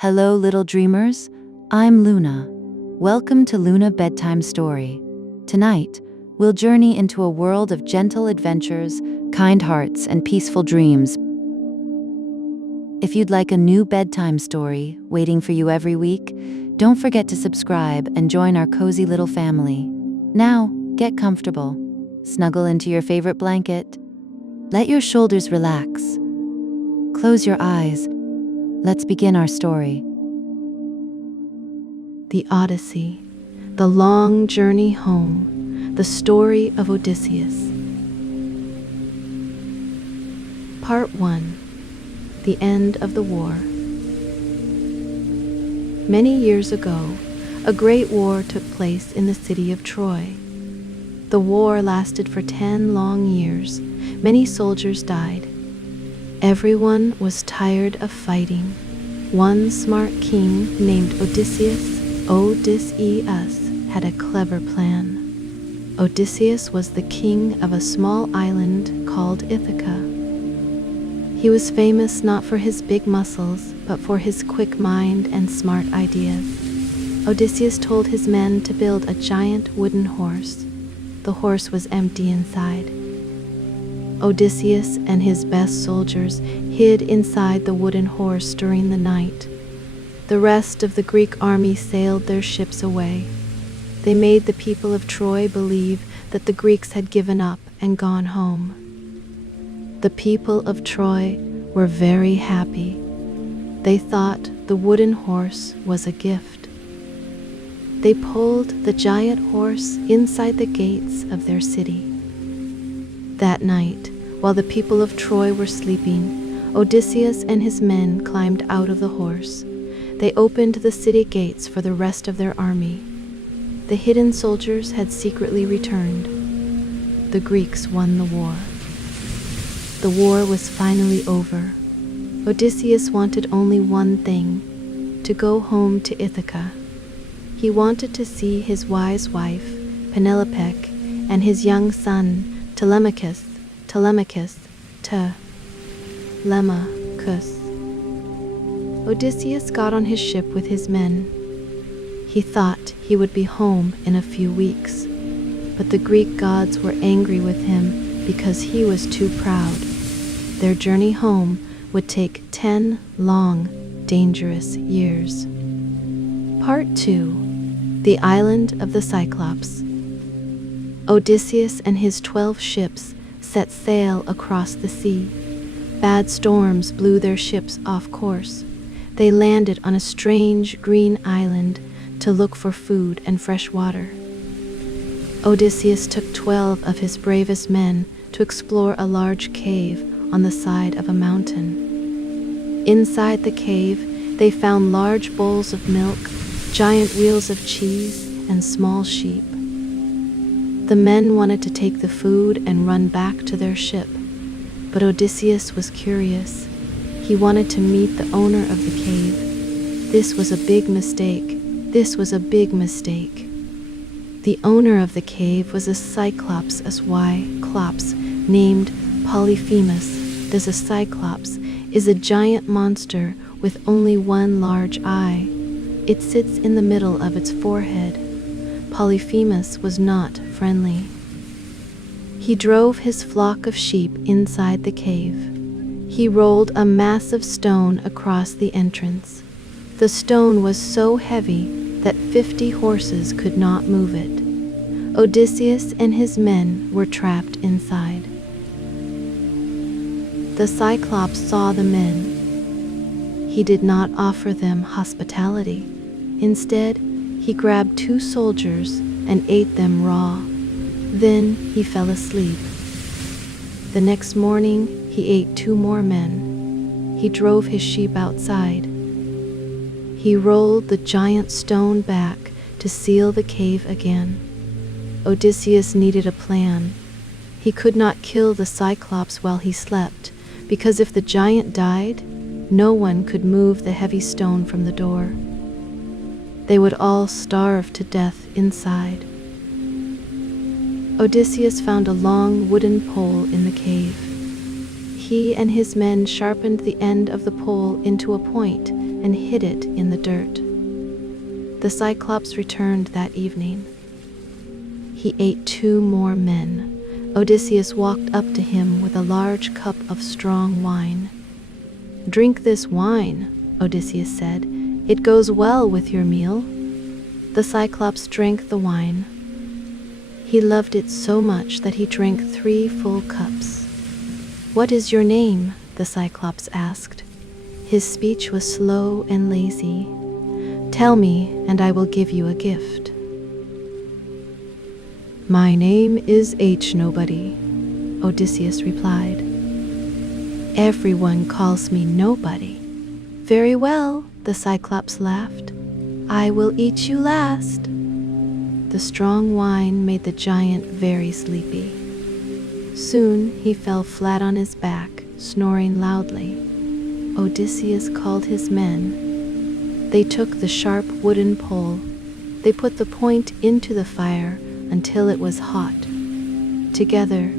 Hello, little dreamers. I'm Luna. Welcome to Luna Bedtime Story. Tonight, we'll journey into a world of gentle adventures, kind hearts, and peaceful dreams. If you'd like a new bedtime story waiting for you every week, don't forget to subscribe and join our cozy little family. Now, get comfortable. Snuggle into your favorite blanket. Let your shoulders relax. Close your eyes. Let's begin our story. The Odyssey, the long journey home, the story of Odysseus. Part 1. The End of the War. Many years ago, a great war took place in the city of Troy. The war lasted for 10 long years. Many soldiers died. Everyone was tired of fighting. One smart king named Odysseus had a clever plan. Odysseus was the king of a small island called Ithaca. He was famous not for his big muscles, but for his quick mind and smart ideas. Odysseus told his men to build a giant wooden horse. The horse was empty inside. Odysseus and his best soldiers hid inside the wooden horse during the night. The rest of the Greek army sailed their ships away. They made the people of Troy believe that the Greeks had given up and gone home. The people of Troy were very happy. They thought the wooden horse was a gift. They pulled the giant horse inside the gates of their city. That night, while the people of Troy were sleeping, Odysseus and his men climbed out of the horse. They opened the city gates for the rest of their army. The hidden soldiers had secretly returned. The Greeks won the war. The war was finally over. Odysseus wanted only one thing: to go home to Ithaca. He wanted to see his wise wife, Penelope, and his young son, Telemachus. Odysseus got on his ship with his men. He thought he would be home in a few weeks, but the Greek gods were angry with him because he was too proud. Their journey home would take 10 long, dangerous years. Part 2. The Island of the Cyclops. Odysseus and his 12 ships set sail across the sea. Bad storms blew their ships off course. They landed on a strange green island to look for food and fresh water. Odysseus took 12 of his bravest men to explore a large cave on the side of a mountain. Inside the cave, they found large bowls of milk, giant wheels of cheese, and small sheep. The men wanted to take the food and run back to their ship, but Odysseus was curious. He wanted to meet the owner of the cave. This was a big mistake. The owner of the cave was a Cyclops, named Polyphemus. A Cyclops is a giant monster with only one large eye. It sits in the middle of its forehead. Polyphemus was not friendly. He drove his flock of sheep inside the cave. He rolled a massive stone across the entrance. The stone was so heavy that 50 horses could not move it. Odysseus and his men were trapped inside. The Cyclops saw the men. He did not offer them hospitality. Instead, he grabbed 2 soldiers and ate them raw. Then he fell asleep. The next morning, he ate 2 more men. He drove his sheep outside. He rolled the giant stone back to seal the cave again. Odysseus needed a plan. He could not kill the Cyclops while he slept, because if the giant died, no one could move the heavy stone from the door. They would all starve to death inside. Odysseus found a long wooden pole in the cave. He and his men sharpened the end of the pole into a point and hid it in the dirt. The Cyclops returned that evening. He ate 2 more men. Odysseus walked up to him with a large cup of strong wine. "Drink this wine," Odysseus said. "It goes well with your meal." The Cyclops drank the wine. He loved it so much that he drank 3 full cups. "What is your name?" the Cyclops asked. His speech was slow and lazy. "Tell me, and I will give you a gift." "My name is Nobody," Odysseus replied. "Everyone calls me Nobody." "Very well," the Cyclops laughed. "I will eat you last." The strong wine made the giant very sleepy. Soon he fell flat on his back, snoring loudly. Odysseus called his men. They took the sharp wooden pole. They put the point into the fire until it was hot. Together,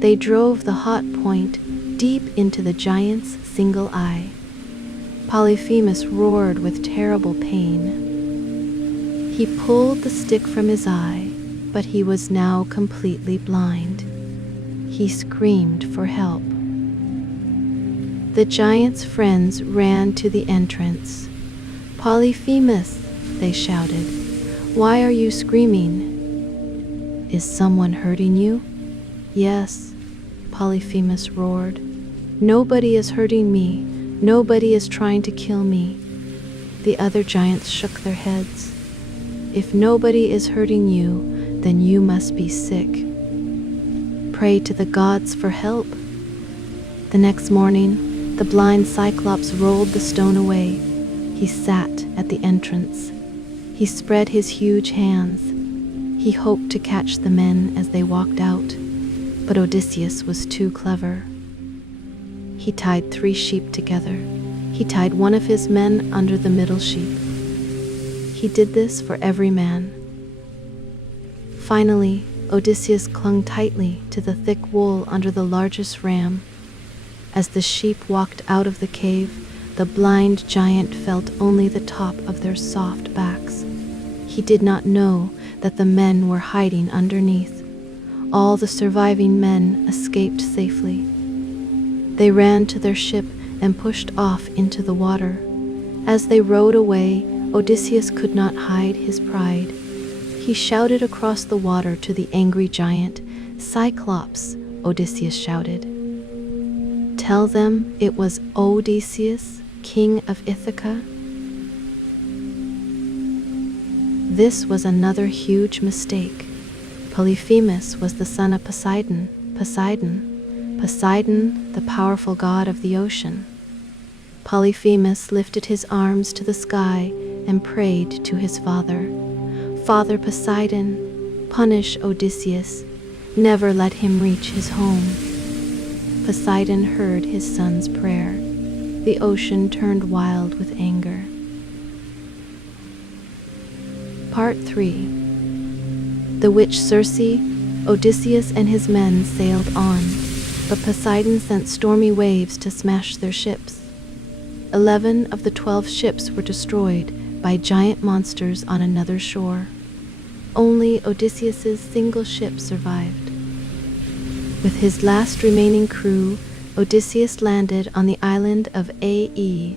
they drove the hot point deep into the giant's single eye. Polyphemus roared with terrible pain. He pulled the stick from his eye, but he was now completely blind. He screamed for help. The giant's friends ran to the entrance. "Polyphemus," they shouted, "why are you screaming? Is someone hurting you?" "Yes," Polyphemus roared. "Nobody is hurting me. Nobody is trying to kill me." The other giants shook their heads. "If nobody is hurting you, then you must be sick. Pray to the gods for help." The next morning, the blind Cyclops rolled the stone away. He sat at the entrance. He spread his huge hands. He hoped to catch the men as they walked out, but Odysseus was too clever. He tied 3 sheep together. He tied one of his men under the middle sheep. He did this for every man. Finally, Odysseus clung tightly to the thick wool under the largest ram. As the sheep walked out of the cave, the blind giant felt only the top of their soft backs. He did not know that the men were hiding underneath. All the surviving men escaped safely. They ran to their ship and pushed off into the water. As they rowed away, Odysseus could not hide his pride. He shouted across the water to the angry giant. "Cyclops," Odysseus shouted. "Tell them it was Odysseus, king of Ithaca." This was another huge mistake. Polyphemus was the son of Poseidon, the powerful god of the ocean. Polyphemus lifted his arms to the sky and prayed to his father. "Father Poseidon, punish Odysseus. Never let him reach his home." Poseidon heard his son's prayer. The ocean turned wild with anger. Part 3. The witch Circe, Odysseus and his men sailed on, but Poseidon sent stormy waves to smash their ships. 11 of the 12 ships were destroyed by giant monsters on another shore. Only Odysseus's single ship survived. With his last remaining crew, Odysseus landed on the island of Aie.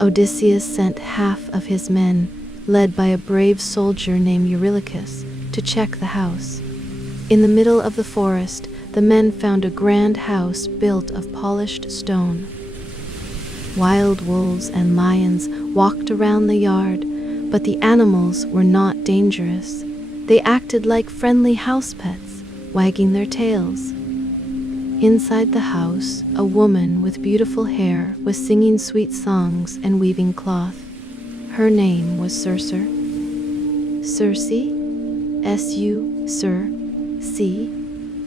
Odysseus sent half of his men, led by a brave soldier named Eurylochus, to check the house. In the middle of the forest, the men found a grand house built of polished stone. Wild wolves and lions walked around the yard, but the animals were not dangerous. They acted like friendly house pets, wagging their tails. Inside the house, a woman with beautiful hair was singing sweet songs and weaving cloth. Her name was Circe. Circe, S-U-C,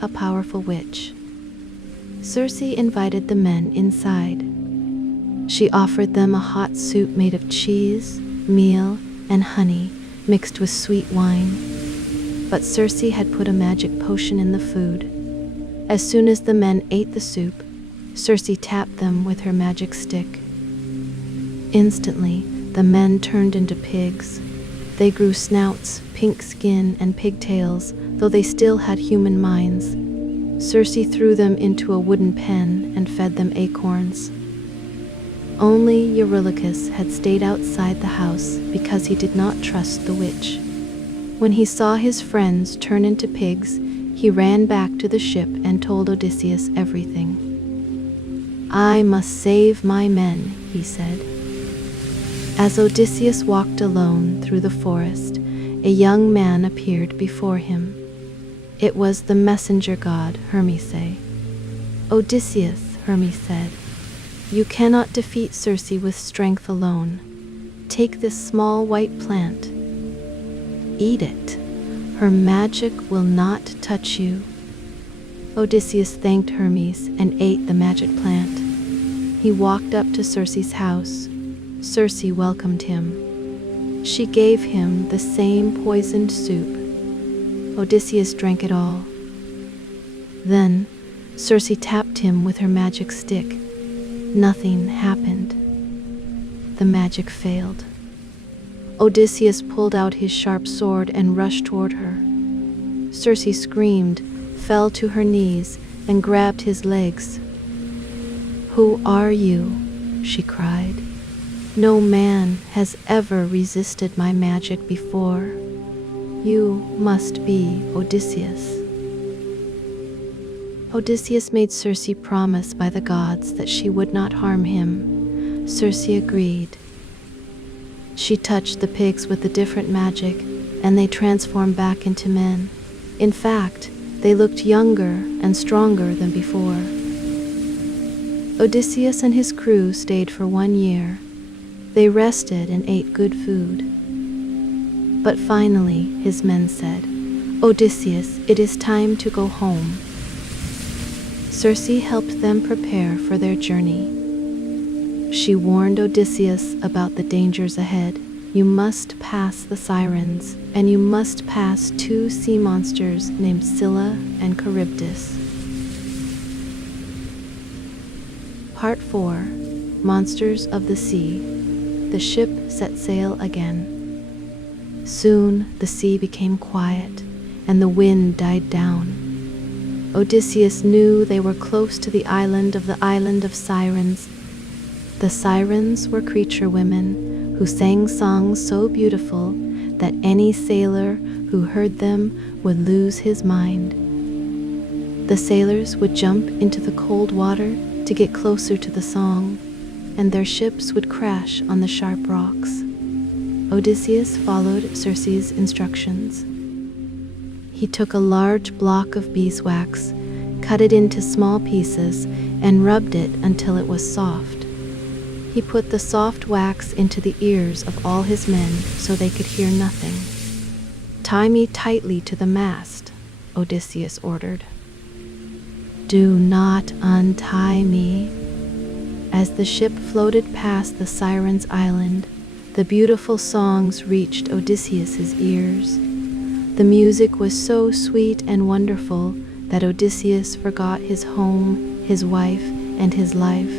a powerful witch. Circe invited the men inside. She offered them a hot soup made of cheese, meal, and honey mixed with sweet wine. But Circe had put a magic potion in the food. As soon as the men ate the soup, Circe tapped them with her magic stick. Instantly, the men turned into pigs. They grew snouts, pink skin, and pigtails, though they still had human minds. Circe threw them into a wooden pen and fed them acorns. Only Eurylochus had stayed outside the house because he did not trust the witch. When he saw his friends turn into pigs, he ran back to the ship and told Odysseus everything. "I must save my men," he said. As Odysseus walked alone through the forest, a young man appeared before him. It was the messenger god Hermes. "Odysseus," Hermes said, "you cannot defeat Circe with strength alone. Take this small white plant. Eat it. Her magic will not touch you." Odysseus thanked Hermes and ate the magic plant. He walked up to Circe's house. Circe welcomed him. She gave him the same poisoned soup. Odysseus drank it all. Then Circe tapped him with her magic stick. Nothing happened. The magic failed. Odysseus pulled out his sharp sword and rushed toward her. Circe screamed, fell to her knees, and grabbed his legs. "Who are you?" she cried. "No man has ever resisted my magic before. You must be Odysseus." Odysseus made Circe promise by the gods that she would not harm him. Circe agreed. She touched the pigs with the different magic, and they transformed back into men. In fact, they looked younger and stronger than before. Odysseus and his crew stayed for 1 year. They rested and ate good food. But finally, his men said, "Odysseus, it is time to go home." Circe helped them prepare for their journey. She warned Odysseus about the dangers ahead. "You must pass the Sirens, and you must pass 2 sea monsters named Scylla and Charybdis." Part 4. Monsters of the Sea. The ship set sail again. Soon the sea became quiet, and the wind died down. Odysseus knew they were close to the island of Sirens. The Sirens were creature women who sang songs so beautiful that any sailor who heard them would lose his mind. The sailors would jump into the cold water to get closer to the song, and their ships would crash on the sharp rocks. Odysseus followed Circe's instructions. He took a large block of beeswax, cut it into small pieces, and rubbed it until it was soft. He put the soft wax into the ears of all his men so they could hear nothing. "Tie me tightly to the mast," Odysseus ordered. "Do not untie me." As the ship floated past the Sirens' island, the beautiful songs reached Odysseus's ears. The music was so sweet and wonderful that Odysseus forgot his home, his wife, and his life.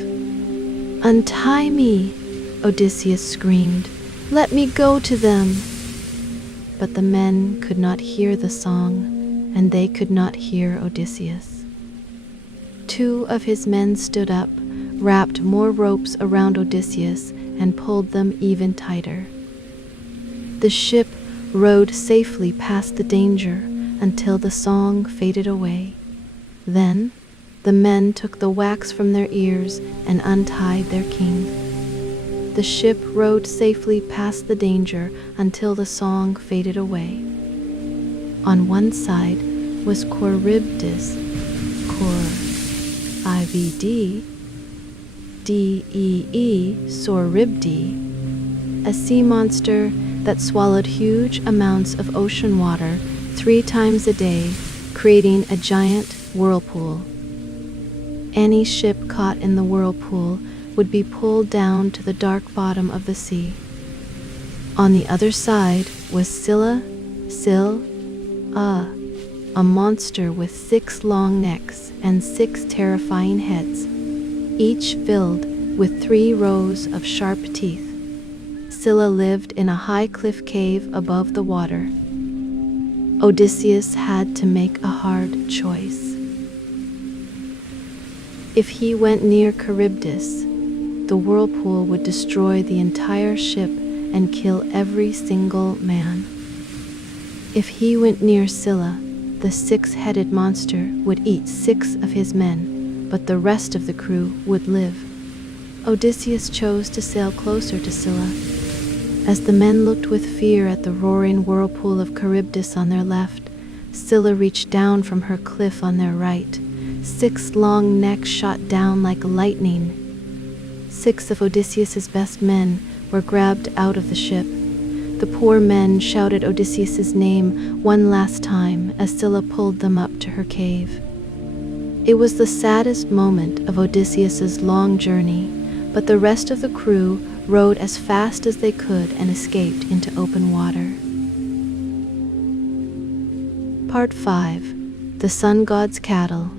"Untie me!" Odysseus screamed. "Let me go to them!" But the men could not hear the song, and they could not hear Odysseus. 2 of his men stood up, wrapped more ropes around Odysseus, and pulled them even tighter. The ship rode safely past the danger until the song faded away. Then the men took the wax from their ears and untied their king. The ship rode safely past the danger until the song faded away. On one side was Charybdis, Soribdi, a sea monster that swallowed huge amounts of ocean water 3 times a day, creating a giant whirlpool. Any ship caught in the whirlpool would be pulled down to the dark bottom of the sea. On the other side was Scylla, a monster with 6 long necks and 6 terrifying heads, each filled with 3 rows of sharp teeth. Scylla lived in a high cliff cave above the water. Odysseus had to make a hard choice. If he went near Charybdis, the whirlpool would destroy the entire ship and kill every single man. If he went near Scylla, the 6-headed monster would eat 6 of his men, but the rest of the crew would live. Odysseus chose to sail closer to Scylla. As the men looked with fear at the roaring whirlpool of Charybdis on their left, Scylla reached down from her cliff on their right. 6 long necks shot down like lightning. 6 of Odysseus's best men were grabbed out of the ship. The poor men shouted Odysseus's name one last time as Scylla pulled them up to her cave. It was the saddest moment of Odysseus's long journey, but the rest of the crew rowed as fast as they could and escaped into open water. Part 5. The Sun God's Cattle.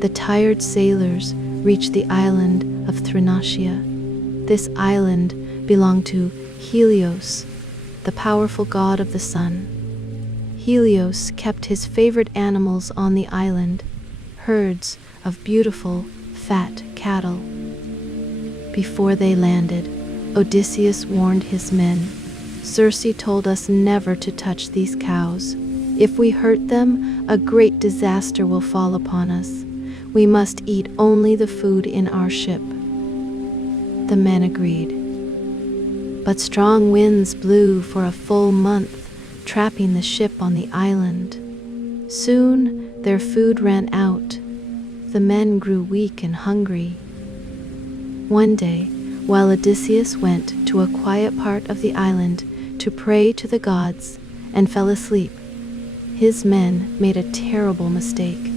The tired sailors reached the island of Thrinacia. This island belonged to Helios, the powerful god of the sun. Helios kept his favorite animals on the island, herds of beautiful, fat cattle. Before they landed, Odysseus warned his men, "Circe told us never to touch these cows. If we hurt them, a great disaster will fall upon us. We must eat only the food in our ship." The men agreed. But strong winds blew for a full month, trapping the ship on the island. Soon their food ran out. The men grew weak and hungry. One day, while Odysseus went to a quiet part of the island to pray to the gods and fell asleep, his men made a terrible mistake.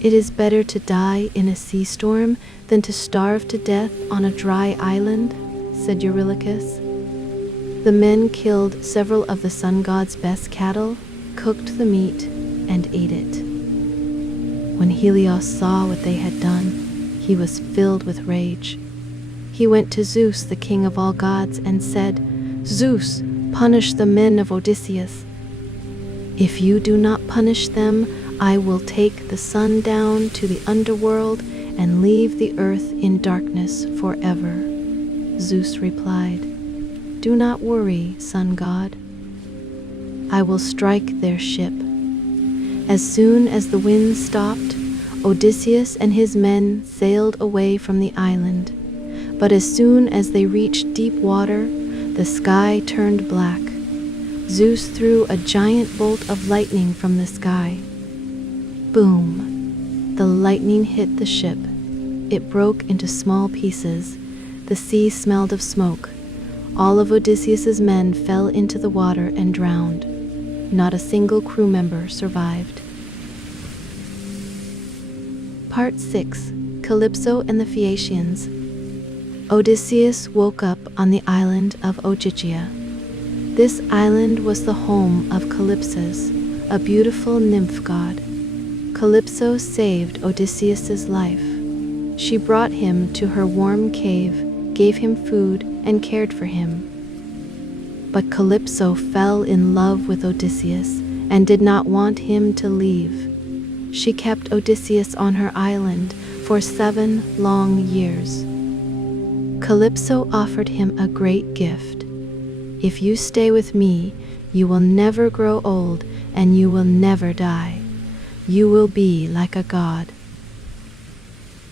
"It is better to die in a sea storm than to starve to death on a dry island," said Eurylochus. The men killed several of the sun god's best cattle, cooked the meat, and ate it. When Helios saw what they had done, he was filled with rage. He went to Zeus, the king of all gods, and said, "Zeus, punish the men of Odysseus. If you do not punish them, I will take the sun down to the underworld and leave the earth in darkness forever." Zeus replied, "Do not worry, sun god. I will strike their ship." As soon as the wind stopped, Odysseus and his men sailed away from the island. But as soon as they reached deep water, the sky turned black. Zeus threw a giant bolt of lightning from the sky. Boom! The lightning hit the ship. It broke into small pieces. The sea smelled of smoke. All of Odysseus's men fell into the water and drowned. Not a single crew member survived. Part 6. Calypso and the Phaeacians. Odysseus woke up on the island of Ogygia. This island was the home of Calypso, a beautiful nymph god. Calypso saved Odysseus's life. She brought him to her warm cave, gave him food, and cared for him. But Calypso fell in love with Odysseus and did not want him to leave. She kept Odysseus on her island for 7 long years. Calypso offered him a great gift. "If you stay with me, you will never grow old and you will never die. You will be like a god."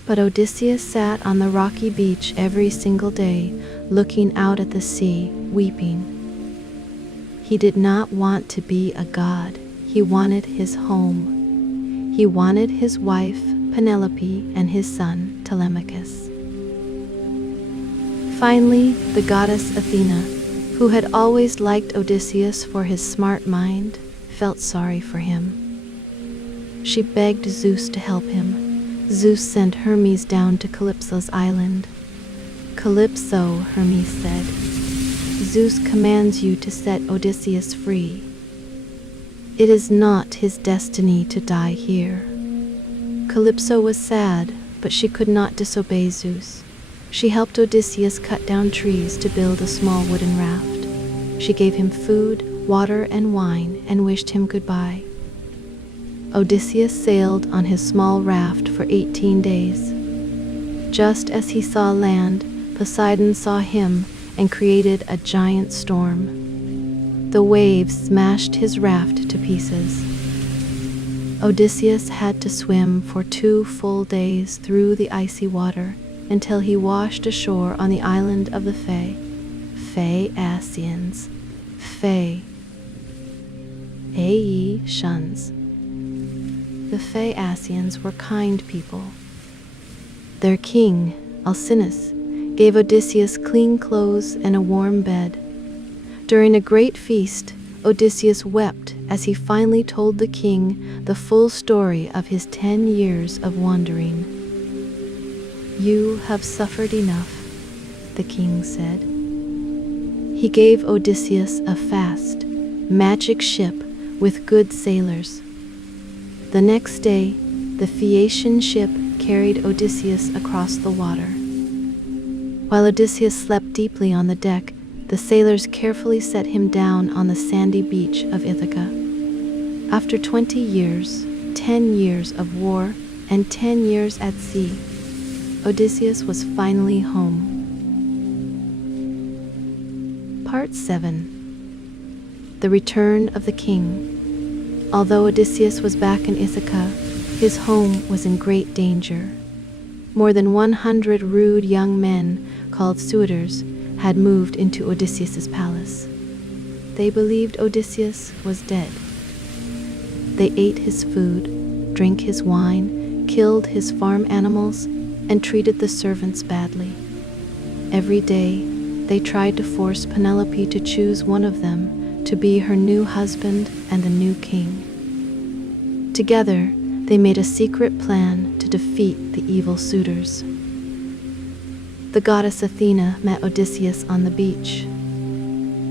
But Odysseus sat on the rocky beach every single day, looking out at the sea, weeping. He did not want to be a god. He wanted his home. He wanted his wife, Penelope, and his son, Telemachus. Finally, the goddess Athena, who had always liked Odysseus for his smart mind, felt sorry for him. She begged Zeus to help him. Zeus sent Hermes down to Calypso's island. "Calypso," Hermes said, "Zeus commands you to set Odysseus free. It is not his destiny to die here." Calypso was sad, but she could not disobey Zeus. She helped Odysseus cut down trees to build a small wooden raft. She gave him food, water, and wine, and wished him goodbye. Odysseus sailed on his small raft for 18 days. Just as he saw land, Poseidon saw him and created a giant storm. The waves smashed his raft to pieces. Odysseus had to swim for 2 full days through the icy water until he washed ashore on the island of the Phaeacians. Phaeacians. The Phaeacians were kind people. Their king, Alcinous, gave Odysseus clean clothes and a warm bed. During a great feast, Odysseus wept as he finally told the king the full story of his 10 years of wandering. "You have suffered enough," the king said. He gave Odysseus a fast, magic ship with good sailors. The next day, the Phaeacian ship carried Odysseus across the water. While Odysseus slept deeply on the deck, the sailors carefully set him down on the sandy beach of Ithaca. After 20 years, 10 years of war, and 10 years at sea, Odysseus was finally home. Part 7. The Return of the King. Although Odysseus was back in Ithaca, his home was in great danger. More than 100 rude young men, called suitors, had moved into Odysseus's palace. They believed Odysseus was dead. They ate his food, drank his wine, killed his farm animals, and treated the servants badly. Every day, they tried to force Penelope to choose one of them to be her new husband and the new king. Together, they made a secret plan to defeat the evil suitors. The goddess Athena met Odysseus on the beach.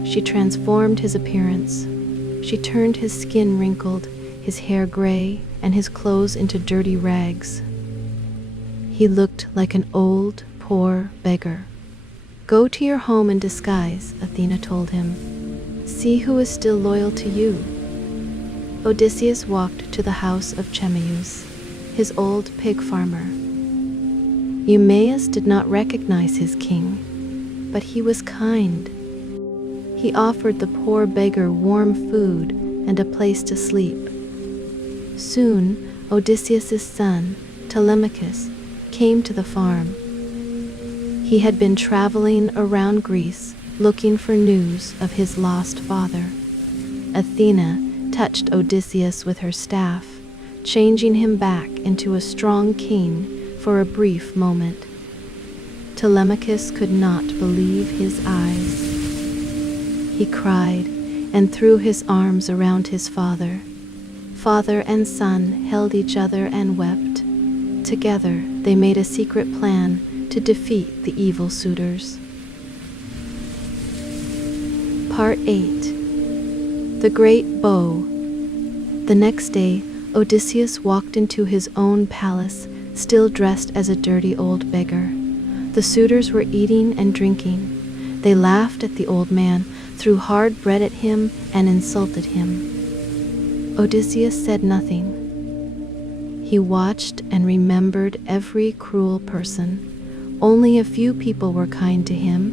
She transformed his appearance. She turned his skin wrinkled, his hair gray, and his clothes into dirty rags. He looked like an old, poor beggar. "Go to your home in disguise," Athena told him. "See who is still loyal to you." Odysseus walked to the house of Chemaeus, his old pig farmer. Eumaeus did not recognize his king, but he was kind. He offered the poor beggar warm food and a place to sleep. Soon, Odysseus's son, Telemachus, came to the farm. He had been traveling around Greece looking for news of his lost father. Athena touched Odysseus with her staff, changing him back into a strong king for a brief moment. Telemachus could not believe his eyes. He cried and threw his arms around his father. Father and son held each other and wept. Together, they made a secret plan to defeat the evil suitors. Part 8. The Great Bow. The next day, Odysseus walked into his own palace, still dressed as a dirty old beggar. The suitors were eating and drinking. They laughed at the old man, threw hard bread at him, and insulted him. Odysseus said nothing. He watched and remembered every cruel person. Only a few people were kind to him.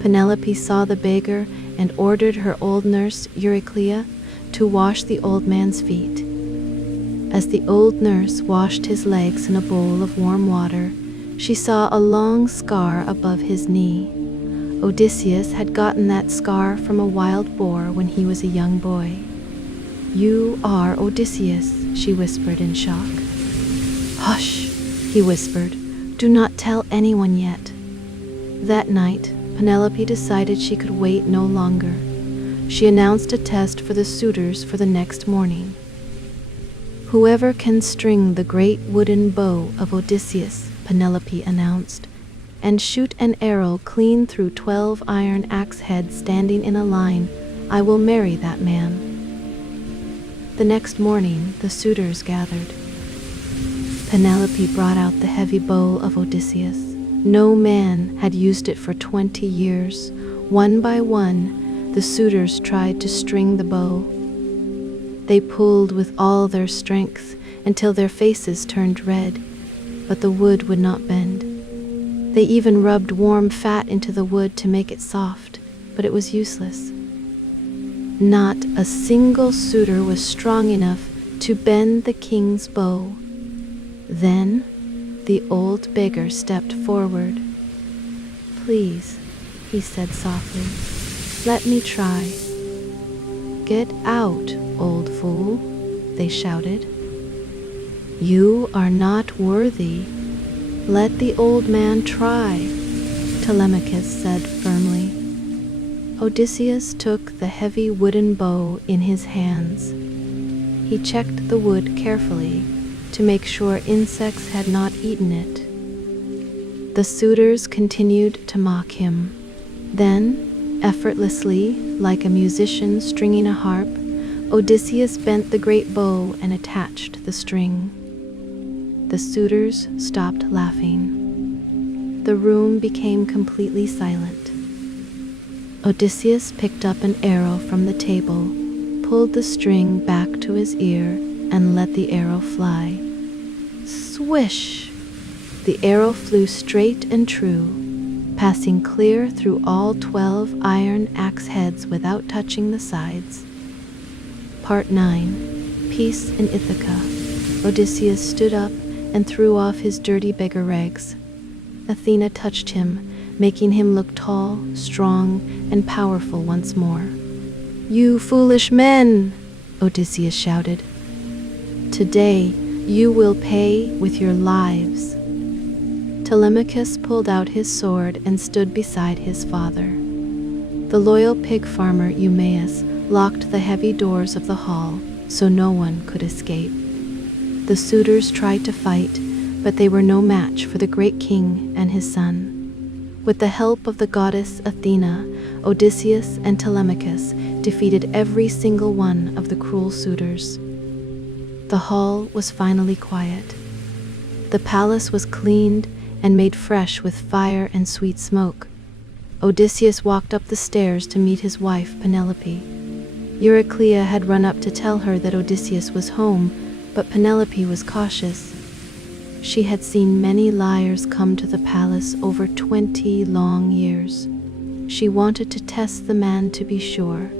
Penelope saw the beggar and ordered her old nurse, Euryclea, to wash the old man's feet. As the old nurse washed his legs in a bowl of warm water, she saw a long scar above his knee. Odysseus had gotten that scar from a wild boar when he was a young boy. "You are Odysseus," she whispered in shock. "Hush," he whispered. "Do not tell anyone yet." That night, Penelope decided she could wait no longer. She announced a test for the suitors for the next morning. "Whoever can string the great wooden bow of Odysseus," Penelope announced, "and shoot an arrow clean through 12 iron axe heads standing in a line, I will marry that man." The next morning, the suitors gathered. Penelope brought out the heavy bow of Odysseus, No man had used it for 20 years. One by one, the suitors tried to string the bow. They pulled with all their strength until their faces turned red, but the wood would not bend. They even rubbed warm fat into the wood to make it soft, but it was useless. Not a single suitor was strong enough to bend the king's bow. Then the old beggar stepped forward. "Please," he said softly, "let me try." "Get out, old fool," they shouted. "You are not worthy. Let the old man try," Telemachus said firmly. Odysseus took the heavy wooden bow in his hands. He checked the wood carefully to make sure insects had not eaten it. The suitors continued to mock him. Then, effortlessly, like a musician stringing a harp, Odysseus bent the great bow and attached the string. The suitors stopped laughing. The room became completely silent. Odysseus picked up an arrow from the table, pulled the string back to his ear, and let the arrow fly. Swish! The arrow flew straight and true, passing clear through all 12 iron axe heads without touching the sides. Part 9. Peace in Ithaca. Odysseus stood up and threw off his dirty beggar rags. Athena touched him, making him look tall, strong, and powerful once more. "You foolish men!" Odysseus shouted. "Today you will pay with your lives." Telemachus pulled out his sword and stood beside his father. The loyal pig farmer Eumaeus locked the heavy doors of the hall so no one could escape. The suitors tried to fight, but they were no match for the great king and his son. With the help of the goddess Athena, Odysseus and Telemachus defeated every single one of the cruel suitors. The hall was finally quiet. The palace was cleaned and made fresh with fire and sweet smoke. Odysseus walked up the stairs to meet his wife Penelope. Euryclea had run up to tell her that Odysseus was home, but Penelope was cautious. She had seen many liars come to the palace over 20 long years. She wanted to test the man to be sure.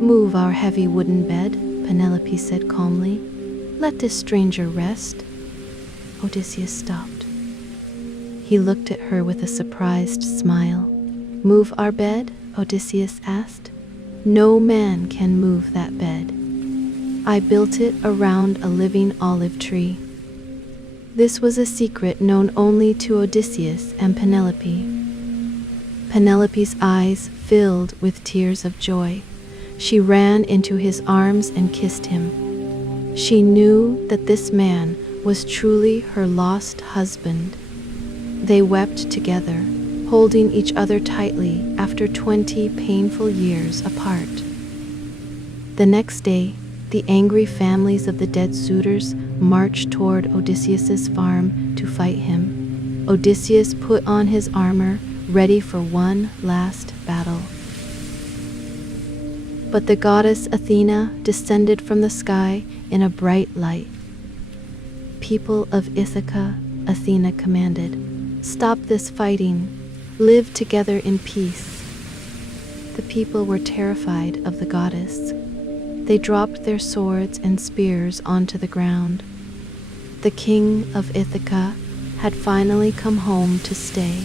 "Move our heavy wooden bed," Penelope said calmly. "Let this stranger rest." Odysseus stopped. He looked at her with a surprised smile. "Move our bed?" Odysseus asked. "No man can move that bed. I built it around a living olive tree." This was a secret known only to Odysseus and Penelope. Penelope's eyes filled with tears of joy. She ran into his arms and kissed him. She knew that this man was truly her lost husband. They wept together, holding each other tightly after 20 painful years apart. The next day, the angry families of the dead suitors marched toward Odysseus's farm to fight him. Odysseus put on his armor, ready for one last battle. But the goddess Athena descended from the sky in a bright light. "People of Ithaca," Athena commanded, "stop this fighting. Live together in peace." The people were terrified of the goddess. They dropped their swords and spears onto the ground. The king of Ithaca had finally come home to stay.